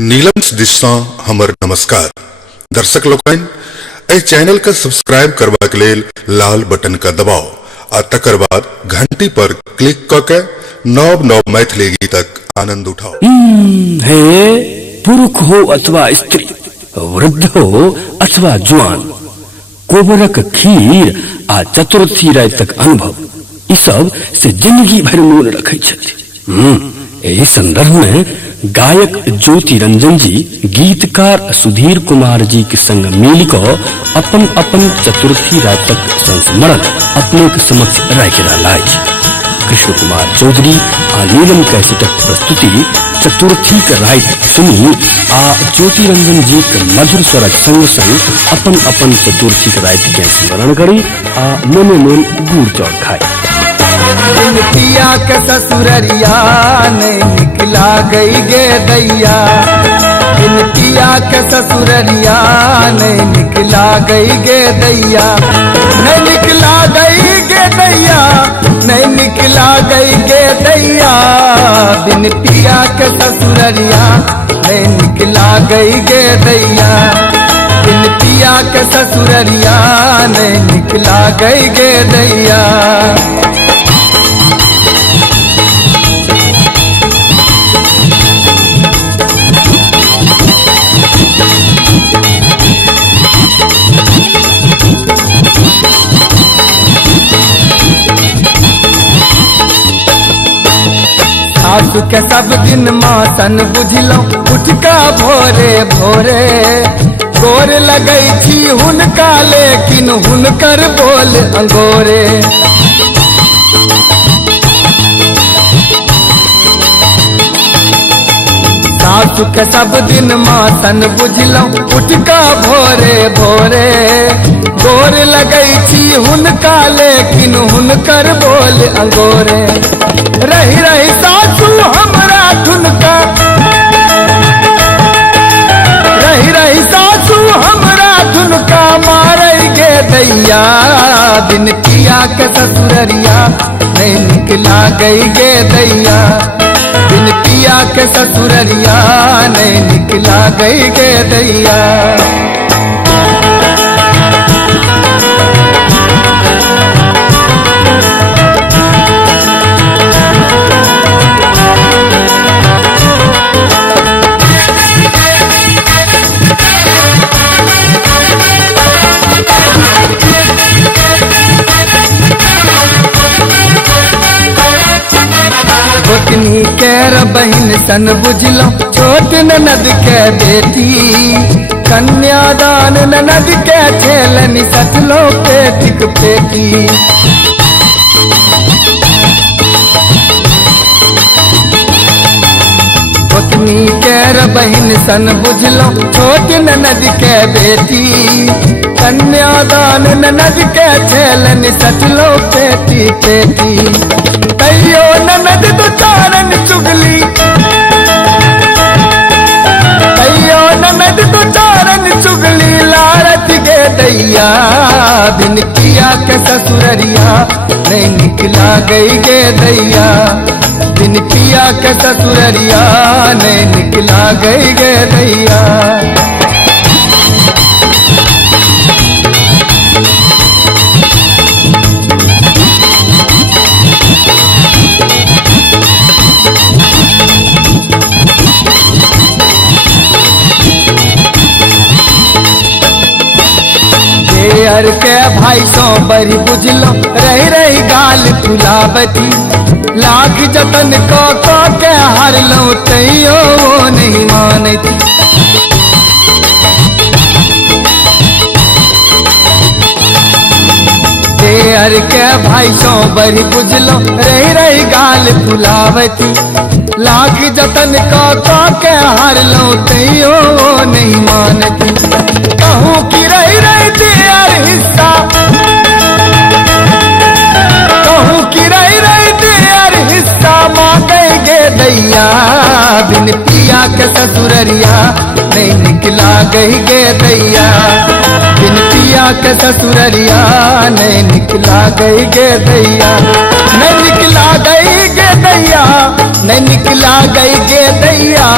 नीलम दिशा हमर नमस्कार दर्शक लोकन चैनल का सब्सक्राइब करवा के लेल लाल बटन का दबाओ आ तकर बाद घंटी पर क्लिक करके नव नव मैथिली गीतक आनंद उठाओ। हे पुरुष हो अथवा स्त्री, वृद्ध हो अथवा जुआन, कोबरक खीर आ चतुर्थी रातक अनुभव ई सब से जिंदगी भर मोन रखे छथि। एहि संदर्भ में गायक ज्योति रंजन जी गीतकार सुधीर कुमार जी के संग मिल अपन अपन चतुर्थी रातक संस्मरण अपने के समक्ष राखि रहला अछि। कृष्ण कुमार चौधरी आ नीलम कैसेटक प्रस्तुति चतुर्थी के रात सुनी आ ज्योति रंजन जी के मधुर स्वरक संग संग अपन अपन चतुर्थी के रात के स्मरण करी आ मने मन गुड़ चौड़ खाई। पिया के ससुररिया ने निकला गई गे दैया, पिया के ससुररिया ने निकला गई गे दैया, नहीं निकला गई गे दैया, नहीं निकला गई गे दैया, बिन पिया के ससुररिया नहीं निकला गई गे दैया, बिन पिया के ससुररिया नहीं निकला गई गे दैया। सासु के सब दिन मासन बुझलो उठका भोरे भोरे, गोर लगई छी हुनका लेकिन हुनकर बोल अंगोरे। सासु के सब दिन मासन बुझलो उठका भोरे भोरे, गोर लगई छी हुनका लेकिन हुनकर बोल अंगोरे। रही रही सासू हमरा ठुनका, रही रही सासू हमरा ठुनका मारे गे दैया, बिन पिया के ससुररिया नहीं निकला गई गे दैया, बिन पिया के ससुररिया नहीं निकला गई गे दैया। गोतनी केर बहिन सन बुझलो छोट ननद के बेटी, कन्यादान ननद के छेलनी सचलो पेटिक पेटी। गोतनी केर बहिन सन बुझलो छोट ननद के बेटी, कन्यादान ननद के छेलनी सचलो पेटी पेटी। कहियो ननद तो चारन चुगली, कहियो ननद तो चारन चुगली लारत गे दैया, बिन पिया के ससुररिया नहीं निकला गई गे दैया, बिन पिया के ससुररिया नहीं निकला गई गे दैया। हर के भाई सो बरी बुझलो रही रही गाल फुलावती, लाख जतन को के हार लो तैयो वो नहीं मानती। हर के भाई सो बरी बुझलो रही रही गाल फुलावती, लाख जतन को के हार लो तैयो वो नहीं मानती। कहूँ की रही रही तेर हिस्सा, कहूँ की रही रही तेर हिस्सा मांगे गे दैया, बिन पिया के ससुररिया नहीं निकला गई गे दैया, बिन पिया के ससुररिया नहीं निकला गई गे दैया, नहीं निकला गई गे दैया, नहीं निकला गई गे दैया,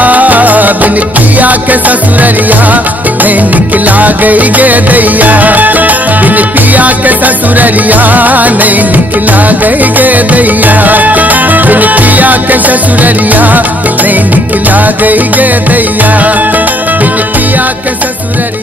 बिन पिया के ससुररिया नहीं निकला गई गे दैया, बिन पिया के ससुररिया नहीं निकला गई गे दैया, बिन पिया के ससुररिया नहीं निकला गई गे दैया, बिन पिया के ससुररिया।